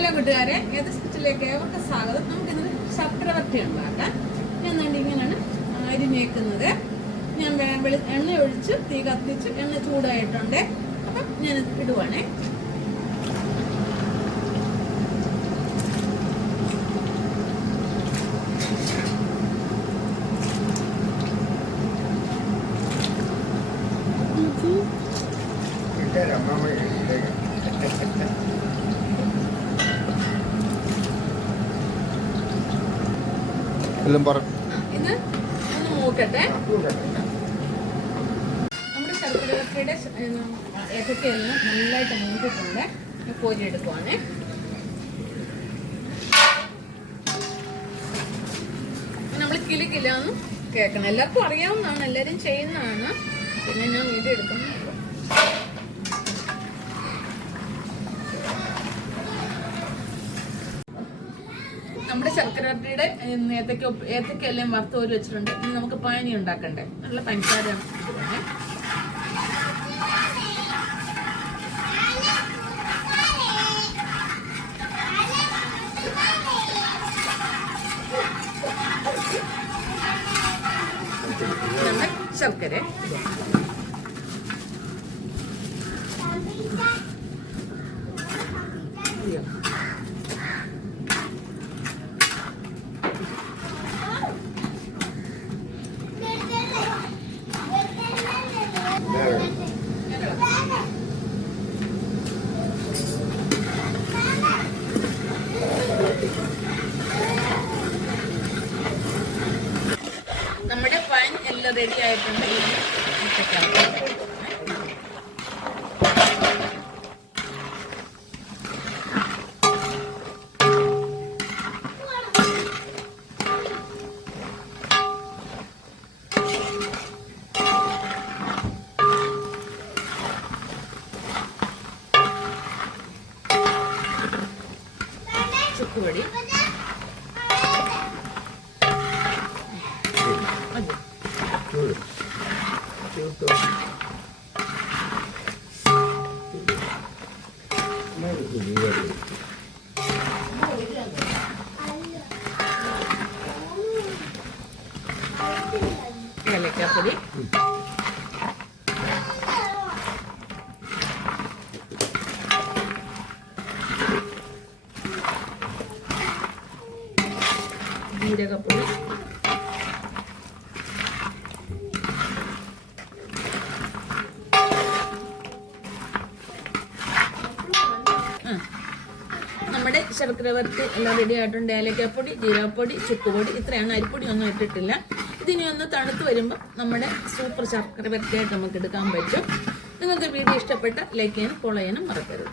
Hello കൂട്ടുകാരെ, ഏത് സ്കിച്ചിലേക്ക് ഏവർക്ക് സ്വാഗതം. നമുക്കിന്ന് ശർക്കര വരട്ടി ഉണ്ടാക്കാം. ഞാൻ ഇങ്ങനെയാണ് അരിഞ്ഞേക്കുന്നത്. ഞാൻ എണ്ണ ഒഴിച്ച് തീ കത്തിച്ച് എണ്ണ ചൂടായിട്ടുണ്ട്. അപ്പം ഞാൻ ഇടുവാണേ. ഇത് ഒന്ന് മൂക്കട്ടെ. നമ്മുടെ ശർക്കര വരട്ടിയുടെ ഏത്തക്കയെല്ലാം നല്ലതായിട്ട് മൂക്കിട്ടുണ്ട്. കോരി എടുക്കുവാണേ. നമ്മൾ കിലുകിലാന്ന് കേൾക്കണം. എല്ലാവർക്കും അറിയാവുന്നതാണ്, എല്ലാവരും ചെയ്യുന്നതാണ്. പിന്നെ ഞാൻ വീഡിയോ എടുക്കുന്നു. നമ്മുടെ ശർക്കര വരട്ടിയുടെ ഏത്തക്കയെല്ലാം വറുത്ത് കോരി വെച്ചിട്ടുണ്ട്. ഇനി നമുക്ക് പാനി ഉണ്ടാക്കണ്ടേ. നല്ല പഞ്ചസാര ശർക്കര നമ്മുടെ പാൻ എല്ലാം റെഡി ആയിട്ടുണ്ട്. ചുക്കുപൊടി, ഏലക്കാപ്പൊടി, ജീരകപ്പൊടി, നമ്മുടെ ശർക്കര വരട്ടി എല്ലാം റെഡി ആയിട്ടുണ്ട്. ഏലക്കാപ്പൊടി, ജീരകപ്പൊടി, ചുക്കുപൊടി, ഇത്രയാണ്. അരിപ്പൊടി ഒന്നും ഇട്ടിട്ടില്ല. ഇതിനി ഒന്ന് തണുത്ത് വരുമ്പോൾ നമ്മുടെ സൂപ്പർ ശർക്കര വരട്ടിയായിട്ട് നമുക്ക് എടുക്കാൻ പറ്റും. നിങ്ങൾക്ക് വീഡിയോ ഇഷ്ടപ്പെട്ട ലൈക്ക് ചെയ്യാനും ഫോളോ ചെയ്യാനും മറക്കരുത്.